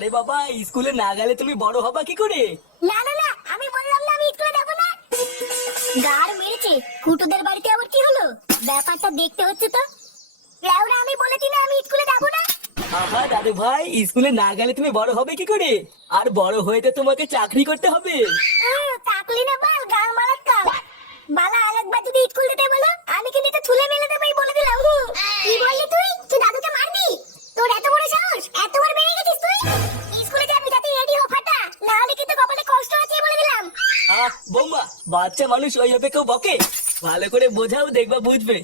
আরে বাবা, স্কুলে না গেলে তুমি বড় হবা কি করে? না না না, আমি বললাম না আমি স্কুলে যাব না। গার মেরেছে, কুটুদের বাড়িতে আবার কি হলো? ব্যাপারটা দেখতে হচ্ছে তো। লেওরা, আমি বলেছি না আমি স্কুলে যাব না। আহা দাদু ভাই, স্কুলে না গেলে তুমি বড় হবে কি করে? আর বড় হয়ে তো তোমাকে চাকরি করতে হবে। চাকলি না বাল, গাল মারাত কাল। বালা আরেকবার যদি স্কুল যেতে বলো, আমি কিন্তু এটা ছুলে মেলে দেবই বলে দিলাম। কি বললি তুই? তুই দাদুকে মারবি? তোর এত বড় সাহস, এতবার বেড়ে গেছিস তুই? স্কুলে যাবি, যাতে রেডি হো ফাটা, না হলে কিন্তু কপালে কষ্ট আছে বলে দিলাম। বৌমা, বাচ্চা মানুষ ওইভাবে কেউ বকে? ভালো করে বোঝাও, দেখবা বুঝবে।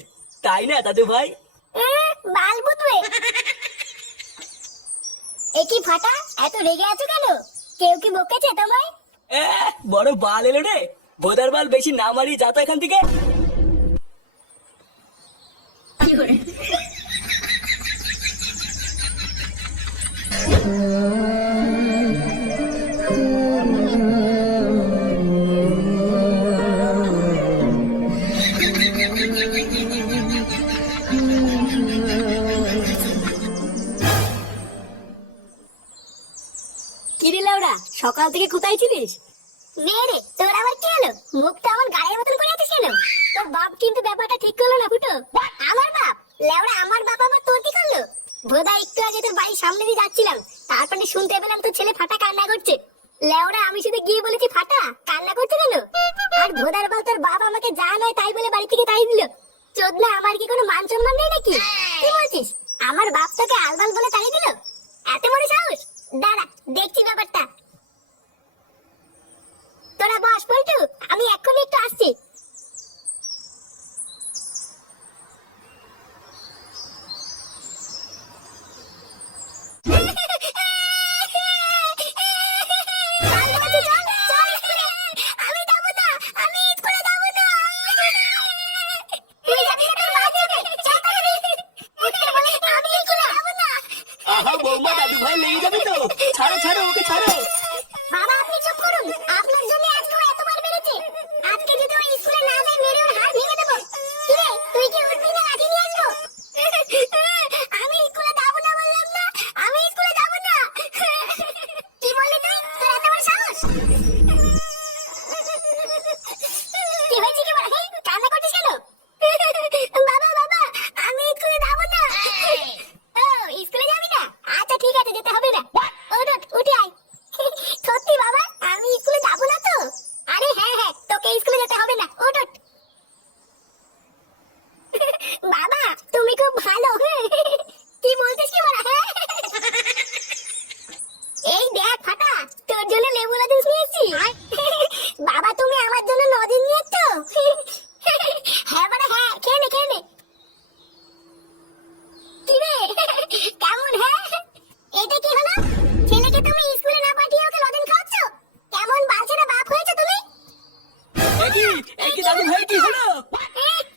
তাই না দাদু ভাই? বাল বুঝবে। এ কি ফাটা, এত রেগে আছো কেন? কেউ কি বকেছে তোমায়? বড় বাল এলো রে। ভোদার বাল, বেশি না মারি, যা তো এখান থেকে। কি রে লাউড়া, সকাল থেকে কোথায় ছিলিস? নে রে, তোর আবার কি হলো? মুখটা আমার গায়ের মতন করে আছিস কেন? তোর বাপ কিন্তু ব্যাপারটা ঠিক করলো না ফুটো। আমার বাপ? লেওড়া, আমার বাপ আবার তোর কি করলো? ভোদা, একটু আগে তোর বাড়ির সামনে দিয়ে যাচ্ছিলাম, তারপরে শুনতে পেলাম তোর ছেলে ফাটা কান্না করছে। লেওড়া, আমি শুধু গিয়ে বলেছি ফাটা কান্না করছে কেন? আর ভোদার বাল, তোর বাপ আমাকে যা নয় তাই বলে বাড়ি থেকে তাই দিল। চোদনা, আমার কি কোনো মান সম্মান নেই নাকি? কি বলছিস? আমার বাপ তোকে আলবাল বলে তাড়িয়ে দিল? এত বড় সাহস! দাঁড়া, দেখছি ব্যাপারটা। তোরা বস পল্টু, আমি এক্ষুনি একটু আসছি। আহা বৌমা, দাদু ভাই লেগে যাবে তো। ছাড়ো ছাড়ো, ওকে ছাড়ো। বাবা, আপনি চুপ করুন। আপনার জন্য আজকে ও এতবার মেরেছে। আজকে যদি ও স্কুলে না যায়, মেরে ওর হাড় ভেঙে দেবো। কি রে, তুই কি উঠবি না লাঠি নিয়ে আসবো? আমি স্কুলে যাবো না বললাম না, আমি স্কুলে যাবো না। কি বললি তুই? তোর এত বড় সাহস? কি হয়েছে কি বল? কান্না করছিস কেন? বাবা বাবা, আমি স্কুলে যাবো না। ও, স্কুলে যাবি না? আচ্ছা ঠিক আছে, যেতে হবে না। উঠে আয়। সত্যি বাবা, আমি স্কুলে যাবো না তো? আরে হ্যাঁ হ্যাঁ, তোকে স্কুলে যেতে হবে না, ওঠ। বাবা, তুমি খুব ভালো। কি বলছিস কি বলা? এই দেখ ফাটা, তোর জন্য লেবু লজেন্স নিয়ে এসেছি। বাবা, তুমি আমার জন্য লজেন্স নিয়ে এসছো? হ্যাঁ বাবা, হ্যাঁ, খেয়ে নে খেয়ে নে। কি রে, কেমন? হ্যাঁ, এটা কি হলো? ছেলেকে তুমি স্কুলে না পাঠিয়ে ওকে লজেন্স খাওয়াচ্ছ? কেমন বালছেনা বাপ হয়েছে তুমি? একই দাদু ভাই, কি হলো?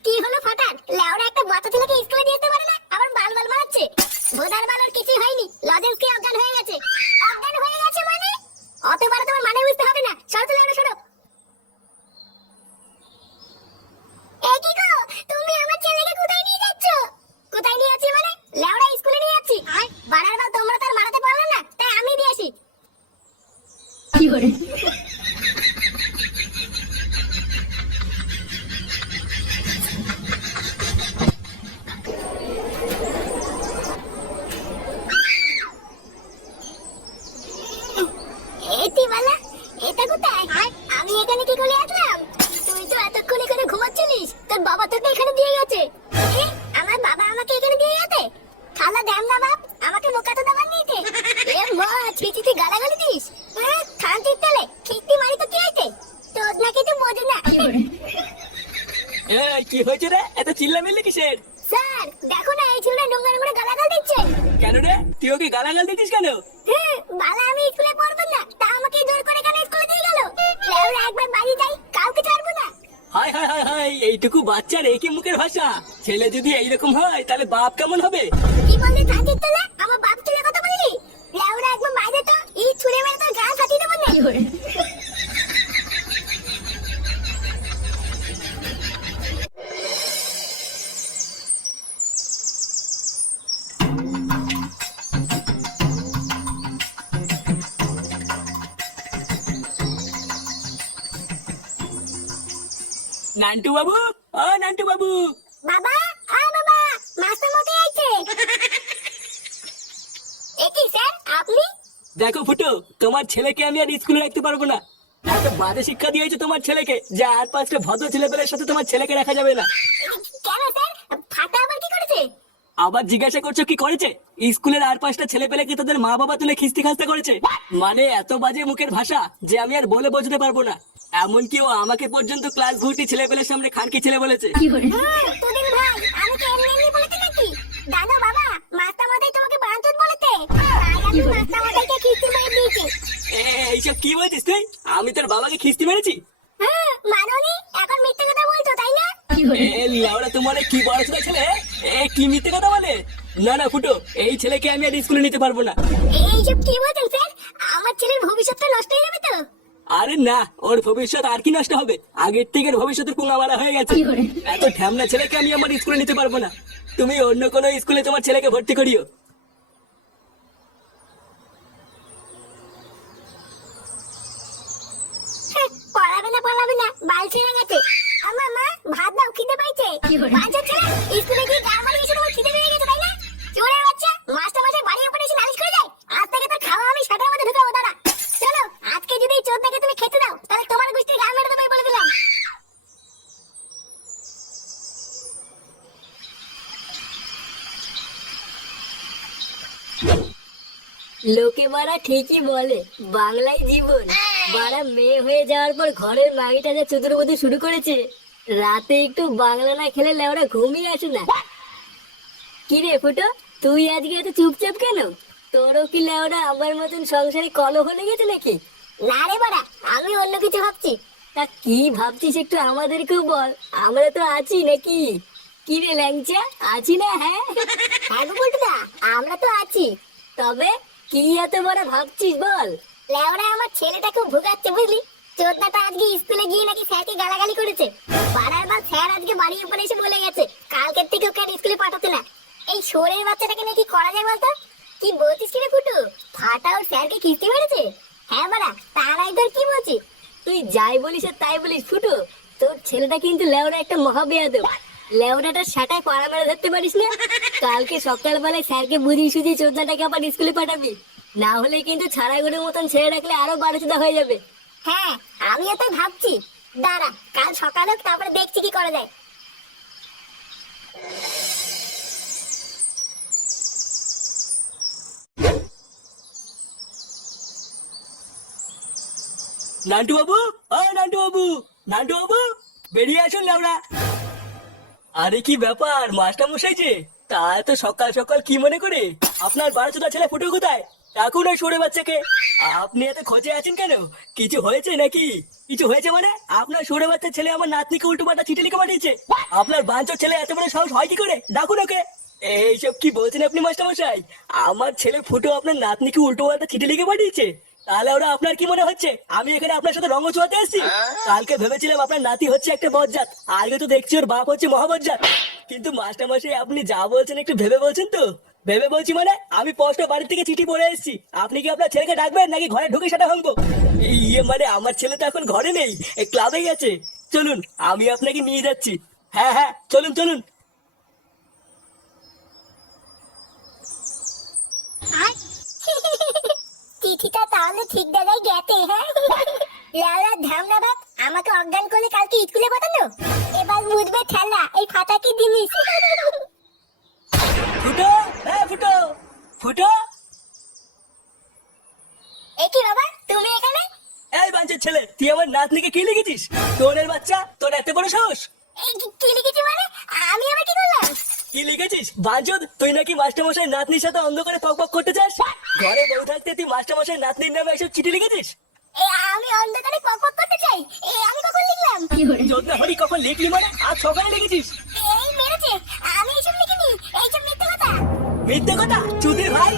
কি হলো ফাটার? লেওড়া একটা বাচ্চা ছেলেকে স্কুলে দিয়ে যেতে পারে না, আবার বাল বাল মারাচ্ছে। ভোদার বালর কিছুই হয়নি, লজেন্স খেয়ে অজ্ঞান হয়ে গেছে। অজ্ঞান হয়ে গেছে মানে? অত বড় তোমার মানে বুঝতে হবে না। সরো তো লেওড়া, সরো। কি গো, তুমি আমার ছেলেকে কোথায় নিয়ে যাচ্ছ? কোথায় নিয়ে যাচ্ছি মানে? লেওড়া, স্কুলে নিয়ে যাচ্ছি। বাড়ার বাল, তোমরা তো আর মারাতে পারলে না, তাই আমি দিয়ে আসি। কি করে? এটা কোথায়? আমি এখানে কি করে আসলাম? তুই তো এতক্ষণ এখানে ঘুমাচ্ছিলিস, তোর বাবা তোকে এখানে দিয়ে গেছে। আমার বাবা আমাকে এখানে দিয়ে গেছে? খালা দেন না বাপ, আমাকে বোকা তো দেবার নিতে। এ মা, ছিচিতে গালাগালি দিস? খানটির তেলে খিস্তি মারি তো কি হয়েছে? তোর না কিছু বোঝে না। কি হয়েছে রে? এত চিল্লামিল্লি কিসের? স্যার দেখো না, এই ছেলেটা নোংরা নোংরা গালাগাল দিচ্ছে। কেন রে, তুই ওকে গালাগাল দিতিস কেন? বালা, আমি স্কুলে পড়বো না, তা আমাকে জোর করে কেন স্কুলে দিয়ে গেল? লেওরা, একবার বাড়ি যাই, কাউকে ছাড়বো না। হাই হাই হাই হাই, এইটুকু বাচ্চার একই মুখের ভাষা। ছেলে যদি এইরকম হয়, তাহলে বাপ কেমন হবে? কি বললি খানটির তেলে? আমার বাপ ছেলে কথা বললি? লেওরা, একবার বাইরে তো, এই ছুঁড়ে মেরে তোর গাল ফাটিয়ে দেবো না। নান্টু বাবু, ও নান্টু বাবু। বাবা, বাবা, মাস্টার মশাই আইছে। কি স্যার আপনি? দেখো ফুটো, তোমার ছেলেকে আমি আর স্কুলে রাখতে পারবো না। এত বাজে শিক্ষা দিয়েছো তোমার ছেলেকে যে আর 5টা ভদ্র ছেলেপেলের সাথে তোমার ছেলেকে রাখা যাবে না। কেন স্যার, ফাটা আবার কি করেছে? আবার জিজ্ঞাসা করছো কি করেছে? স্কুলের আর 5টা ছেলেপেলেকে তাদের মা বাবা তুলে খিস্তি খাস্তা করেছে। মানে এত বাজে মুখের ভাষা যে আমি আর বলে বোঝাতে পারবো না। এমনকি ও আমাকে পর্যন্ত ক্লাস ঘুরতি ছেলেপেলের সামনে খানকি ছেলে বলেছে। তোদের ভাই আমি কি এমনি এমনি বলেছি নাকি? দাদা বাবা, মাস্টার মশাই তোমাকে বাঞ্চত বলেছে, তাই আমি মাস্টার মশাইকে খিস্তি মেরে দিয়েছি। এইসব কি বলছিস তুই? আমি তোর বাবাকে খিস্তি মেরেছি? মাননি, এখন মিথ্যে কথা বলছো তাই না? লাউড়া তোমার কি পড়াশোনা ছেলে, কি মিথ্যে কথা বলে? না না ফুটো, এই ছেলেকে আমি আর স্কুলে নিতে পারবো না। এইসব কি বলছেন স্যার? আমার ছেলের ভবিষ্যৎটা নষ্ট হয়ে যাবে তো। আরে না, ওর ভবিষ্যৎ আর কি নষ্ট হবে? আগের থেকে ভবিষ্যতের পুঙ্গা মারা হয়ে গেছে। এত ঢ্যামনা ছেলেকে আমি আমার স্কুলে নিতে পারবো না। তুমি অন্য কোনো স্কুলে তোমার ছেলেকে ভর্তি করিও। পড়াবে না বাল ছেড়ে গেছে। আমার মা ভাত দাও, খিদে পাইছে। বাচ্চা ছেলে স্কুলে গিয়ে গান মারিয়ে এসে তোমার খিদে পেয়ে গেছে তাই না? চোরের বাচ্চা, মাস্টার মশাই বাড়ির উপরে এসে নালিশ করে যায়। আজ থেকে তোর খাওয়া আমি সাটার মধ্যে ঢুকাবো। দাদা চলো, আজকে যদি এই চোরটাকে তুমি খেতে দাও তাহলে তোমার গোষ্ঠীর গান মেরে দেবে বলে দিলাম। লোকে বাড়া ঠিকই বলে বাংলায় জীবন। বাড়া মেয়ে হয়ে যাওয়ার পর ঘরের মাগিটা যা চতুর্বতী শুরু করেছে, রাতে একটু বাংলা না খেলে লেওরা ঘুমিয়ে আসে না। কি রে ফুটো, তুই আজকে এত চুপচাপ কেন? তোরও কি লেওরা আমার মতন সংসারে কলহ লেগেছে নাকি? না রে বাড়া, আমি অন্য কিছু ভাবছি। তা কি ভাবছিস একটু আমাদেরকেও বল, আমরা তো আছি নাকি? কি রে ল্যাংচা, আছি না? হ্যাঁ হ্যাঁ গো বলটুদা, আমরা তো আছি। তবে কি এত বড় ভাবছিস বল? লেওরা আমার ছেলেটাকে ভুগাচ্ছে বুঝলি। চোদ্দাটা আজকে স্কুলে গিয়ে নাকি স্যারকে গালাগালি করেছে। পাড়ার বার স্যার আজকে বাড়ির উপরে এসে বলে গেছে কালকের থেকে ওকে আর স্কুলে পাঠাতে না। এই শোরের বাচ্চাটাকে নিয়ে কি করা যায় বলতো? কি বলছিস কি রে ফুটু? ফাটা ওর স্যারকে খিস্তি মেরেছে? হ্যাঁ বাড়া, তারাই তোর কি বলছি? তুই যাই বলিস আর তাই বলিস ফুটো, তোর ছেলেটা কিন্তু লেওরা একটা মহাবেয়াদব। লেওরাটা সেটাই পাড়া মেরে ধরতে পারিস না। কালকে সকালবেলায় স্যারকে বুঝিয়ে সুঝিয়ে চোদ্দাটাকে আবার স্কুলে পাঠাবি, না হলে কিন্তু ছাড়া গরুর মতন ছেড়ে রাখলে আরো 12 হয়ে যাবে। হ্যাঁ, আমিও তাই ভাবছি। দাঁড়া, কাল সকাল হোক তারপরে দেখছি কি করা যায়। নান্টু বাবু, ও নান্টু বাবু, নান্টু বাবু বেরিয়ে আসুন লাউড়া। আরে কি ব্যাপার মাস্টার মশাই যে, তা তো সকাল সকাল কি মনে করে? আপনার 12টা ছেলে ফুটো কোথায়? ডাকুন ওই সরে বাচ্চাকে। আপনি এত খোঁজে আছেন কেন? কিছু হয়েছে নাকি? কিছু হয়েছে মানে? আপনার সরে বাচ্চা ছেলে আমার নাতনিকে উল্টো পাল্টা চিঠি লিখে পাঠিয়েছে। আপনার বাঞ্চোর ছেলে এত বড় সাহস হয় কি করে? ডাকুন ওকে। এইসব কি বলছেন আপনি মাস্টার মশাই? আমার ছেলে ফুটো আপনার নাতনিকে উল্টো পাল্টা চিঠি লিখে পাঠিয়েছে? তাহলে ওরা আপনার কি মনে হচ্ছে আমি এখানে আপনার সাথে রঙ চুয়াতে এসেছি? কালকে ভেবেছিলাম আপনার নাতি হচ্ছে একটা বজ্জাত, আজকে তো দেখছি ওর বাপ হচ্ছে মহাবজ্জাত। কিন্তু মাস্টার মশাই আপনি যা বলছেন একটু ভেবে বলছেন তো? ভেবে বলছি মানে আমি স্পষ্ট বাড়ি থেকে চিঠি পড়ে এসেছি। আপনি কি আপনার ছেলেকে ডাকবেন নাকি ঘরে ঢুকে সেটা ভাঙবো? ইয়ে মানে আমার ছেলে তো এখন ঘরে নেই, ক্লাবে গেছে। চলুন আমি আপনাকে নিয়ে যাচ্ছি। হ্যাঁ হ্যাঁ চলুন চলুন। চিঠিটা তাহলে ঠিক জায়গায় গেছে। হ্যাঁ লালা ধামনা বাপ আমাকে অজ্ঞান করলে কালকে স্কুলে পাঠানো। এবার বুঝবে ঠেলা এই ফাটা কি জিনিস। ফুটো, হ্যাঁ ফুটো, ফুটো। এ কি বাবা, তুমি এখানে? এই বাঞ্চের ছেলে, তুই আমার নাতনিকে কি লিখেছিস? তোরের বাচ্চা, তোর এত বড় সাহস! এই কি লিখেছি মানে? আমি আবার কি করলাম? কি লিখেছিস বাঞ্চদ? তুই নাকি মাস্টারমশাই নাতনির সাথে অন্ধকারে পক পক করতে চাস? ঘরে বউ থাকতে তুই মাস্টারমশাই নাতনির নামে এসব চিঠি লিখেছিস? আমি অন্ধকারে পক করতে চাই? আমি কখন লিখলাম? চোদ্দা হরি কখন লিখলি মানে? আজ সকালে লিখেছিস? এই মেরেছে, আমি এইসব লিখিনি। এইসব মিথ্যে কথা। মিথ্যে কথা চুদির ভাই।